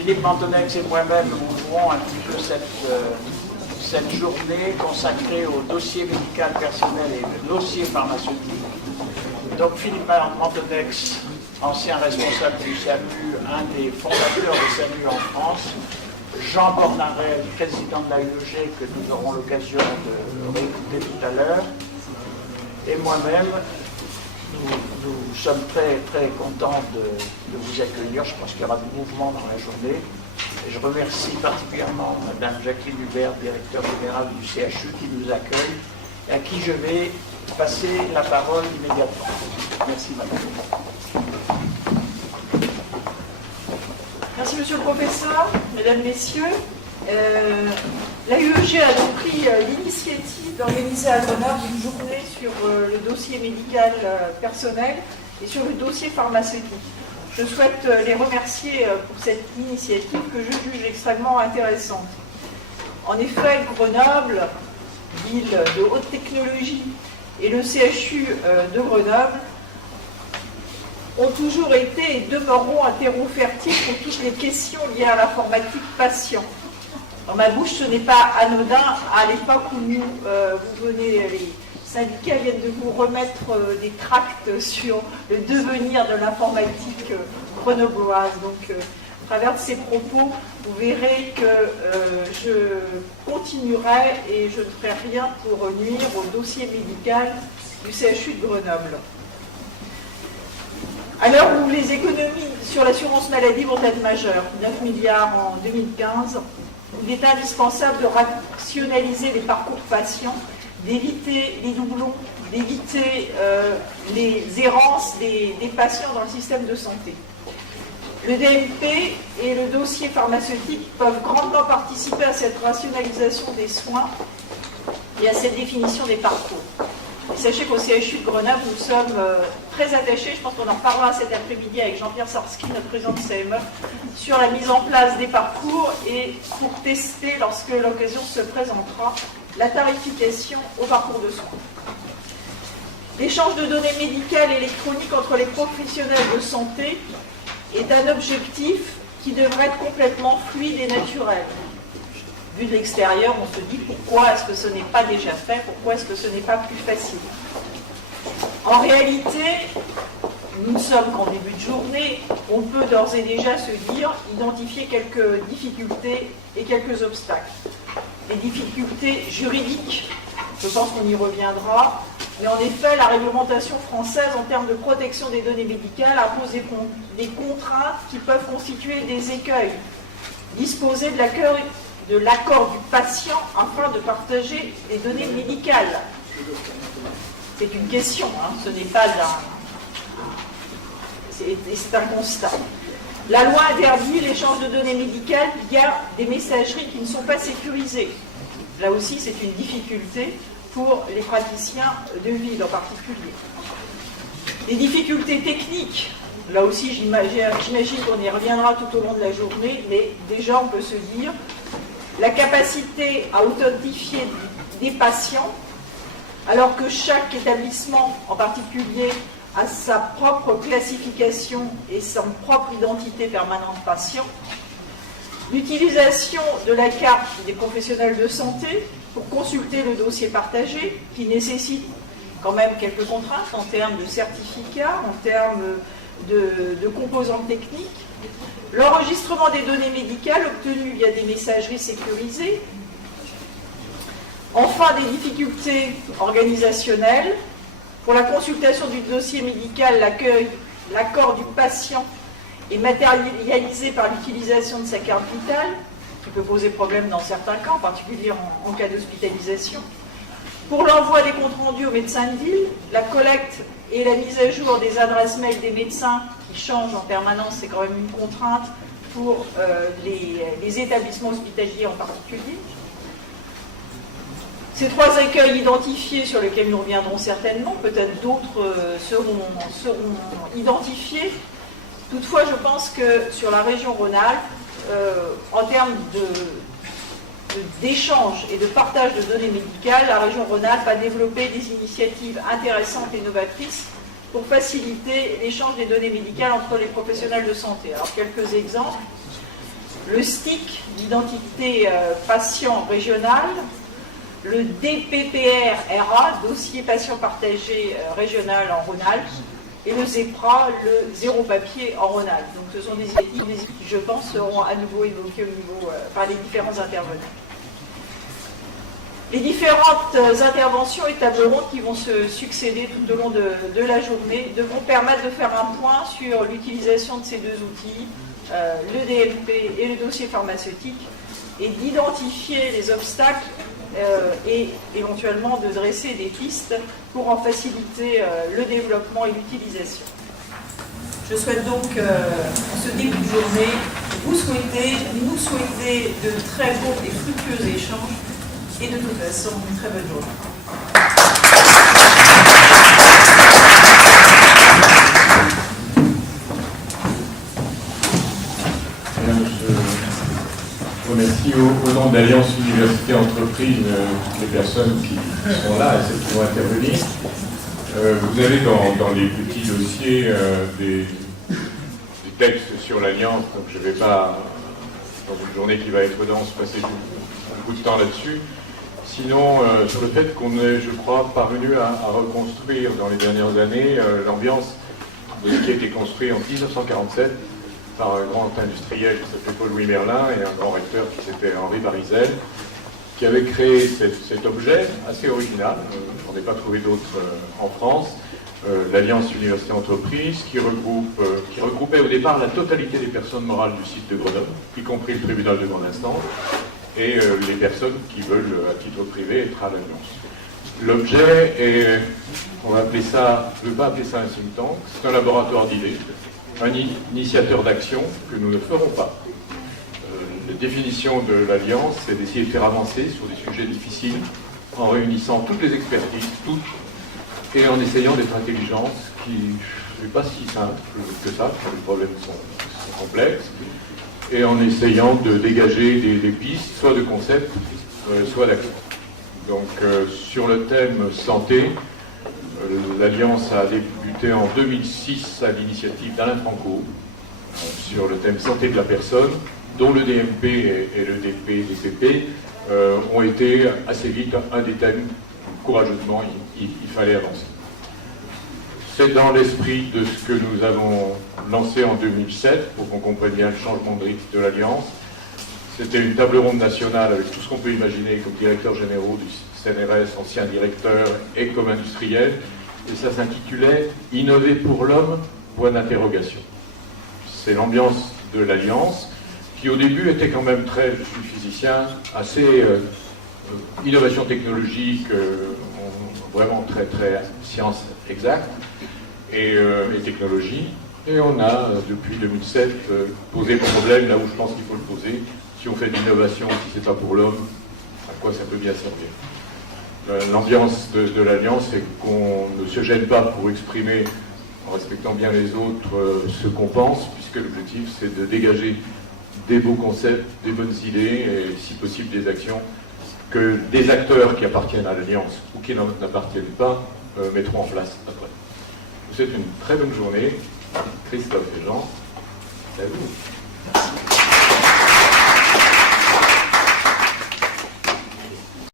Philippe Mantonex et moi-même ouvrons un petit peu cette journée consacrée au dossier médical personnel et le dossier pharmaceutique. Donc Philippe Mantonex, ancien responsable du SAMU, un des fondateurs du SAMU en France, Jean Bornarel, président de l'AUEG, que nous aurons l'occasion de réécouter tout à l'heure, et moi-même, nous sommes très, très contents de vous accueillir. Je pense qu'il y aura du mouvement dans la journée. Et je remercie particulièrement Mme Jacqueline Hubert, directeur général du CHU, qui nous accueille et à qui je vais passer la parole immédiatement. Merci, Madame. Merci, Monsieur le Professeur, Mesdames, Messieurs. L'AUEG a donc pris l'initiative d'organiser à Grenoble une journée sur le dossier médical personnel et sur le dossier pharmaceutique. Je souhaite les remercier pour cette initiative que je juge extrêmement intéressante. En effet, Grenoble, ville de haute technologie, et le CHU de Grenoble ont toujours été et demeureront un terreau fertile pour toutes les questions liées à l'informatique patient. Dans ma bouche, ce n'est pas anodin à l'époque où vous venez, les syndicats viennent de vous remettre des tracts sur le devenir de l'informatique grenobloise. Donc, à travers ces propos, vous verrez que je continuerai et je ne ferai rien pour nuire au dossier médical du CHU de Grenoble. À l'heure où les économies sur l'assurance maladie vont être majeures, 9 milliards en 2015, il est indispensable de rationaliser les parcours patients, d'éviter les doublons, d'éviter les errances des patients dans le système de santé. Le DMP et le dossier pharmaceutique peuvent grandement participer à cette rationalisation des soins et à cette définition des parcours. Et sachez qu'au CHU de Grenoble, nous sommes très attachés, je pense qu'on en reparlera cet après-midi avec Jean-Pierre Sarski, notre président du CME, sur la mise en place des parcours et pour tester, lorsque l'occasion se présentera, la tarification au parcours de soins. L'échange de données médicales et électroniques entre les professionnels de santé est un objectif qui devrait être complètement fluide et naturel. Vu de l'extérieur, on se dit pourquoi est-ce que ce n'est pas déjà fait, pourquoi est-ce que ce n'est pas plus facile. En réalité, nous ne sommes qu'en début de journée, on peut d'ores et déjà se dire, identifier quelques difficultés et quelques obstacles. Les difficultés juridiques, je pense qu'on y reviendra, mais en effet, la réglementation française en termes de protection des données médicales impose des contraintes qui peuvent constituer des écueils. Disposer de l'accord du patient afin de partager les données médicales. C'est une question, hein, ce n'est pas c'est un constat. La loi interdit l'échange de données médicales via des messageries qui ne sont pas sécurisées. Là aussi, c'est une difficulté pour les praticiens de ville en particulier. Les difficultés techniques, là aussi j'imagine qu'on y reviendra tout au long de la journée, mais déjà on peut se dire la capacité à authentifier des patients, alors que chaque établissement en particulier a sa propre classification et son propre identité permanente patient. L'utilisation de la carte des professionnels de santé pour consulter le dossier partagé, qui nécessite quand même quelques contraintes en termes de certificats, en termes de composantes techniques. L'enregistrement des données médicales obtenues via des messageries sécurisées. Enfin, des difficultés organisationnelles. Pour la consultation du dossier médical, l'accord du patient est matérialisé par l'utilisation de sa carte vitale, qui peut poser problème dans certains cas, en particulier en cas d'hospitalisation. Pour l'envoi des comptes rendus aux médecins de ville, la collecte et la mise à jour des adresses mail des médecins qui changent en permanence, c'est quand même une contrainte pour les établissements hospitaliers en particulier. Ces trois écueils identifiés sur lesquels nous reviendrons certainement, peut-être d'autres seront identifiés. Toutefois, je pense que sur la région Rhône-Alpes, en termes d'échange et de partage de données médicales, la région Rhône-Alpes a développé des initiatives intéressantes et novatrices pour faciliter l'échange des données médicales entre les professionnels de santé. Alors, quelques exemples. le STIC d'identité patient régionale, le DPPR-RA, dossier patient partagé régional en Rhône-Alpes, et le ZEPRA, le zéro papier en Rhône-Alpes. Donc ce sont des initiatives qui, je pense, seront à nouveau évoquées par les différents intervenants. Les différentes interventions et tables rondes qui vont se succéder tout au long de la journée devront permettre de faire un point sur l'utilisation de ces deux outils, le DMP et le dossier pharmaceutique, et d'identifier les obstacles et éventuellement de dresser des pistes pour en faciliter le développement et l'utilisation. Je souhaite donc, en ce début de journée, nous souhaiter de très beaux et fructueux échanges et de toute façon une très bonne journée. Je remercie au nom d'Alliance Université Entreprise toutes les personnes qui sont là et celles qui vont intervenir. Vous avez dans les petits dossiers des textes sur l'Alliance, donc je ne vais pas, dans une journée qui va être dense, passer beaucoup de temps là-dessus. Sinon, sur le fait qu'on est, je crois, parvenu à reconstruire dans les dernières années l'ambiance de ce qui a été construit en 1947 par un grand industriel qui s'appelait Paul-Louis Merlin et un grand recteur qui s'appelait Henri Barizel, qui avait créé cet objet assez original, j'en ai pas trouvé d'autres en France, l'Alliance Université Entreprise, qui regroupait au départ la totalité des personnes morales du site de Grenoble, y compris le tribunal de grande instance, et les personnes qui veulent, à titre privé, être à l'Alliance. L'objet est, on va appeler ça, je ne veux pas appeler ça un think tank, c'est un laboratoire d'idées, un initiateur d'action que nous ne ferons pas. La définition de l'Alliance, c'est d'essayer de faire avancer sur des sujets difficiles en réunissant toutes les expertises, toutes, et en essayant d'être intelligents, ce qui n'est pas si simple que ça, parce que les problèmes sont complexes, et en essayant de dégager des pistes, soit de concepts, soit d'action. Donc, sur le thème santé, l'Alliance a débuté en 2006 à l'initiative d'Alain Franco, sur le thème santé de la personne, dont le DMP et le DPP ont été assez vite un des thèmes où, courageusement, il fallait avancer. C'est dans l'esprit de ce que nous avons lancé en 2007, pour qu'on comprenne bien le changement de rythme de l'Alliance. C'était une table ronde nationale avec tout ce qu'on peut imaginer comme directeurs généraux du CNRS, anciens directeurs et comme industriels, et ça s'intitulait « Innover pour l'homme, point d'interrogation ». C'est l'ambiance de l'Alliance, qui au début était quand même très, je suis physicien, assez innovation technologique, vraiment très très science exacte et technologie. Et on a, depuis 2007, posé le problème là où je pense qu'il faut le poser. Si on fait de l'innovation, si c'est pas pour l'homme, à quoi ça peut bien servir? L'ambiance de l'Alliance, c'est qu'on ne se gêne pas pour exprimer, en respectant bien les autres, ce qu'on pense, puisque l'objectif, c'est de dégager des beaux concepts, des bonnes idées, et si possible des actions que des acteurs qui appartiennent à l'Alliance ou qui n'en appartiennent pas mettront en place après. Je vous souhaite une très bonne journée. Christophe et Jean, c'est à vous.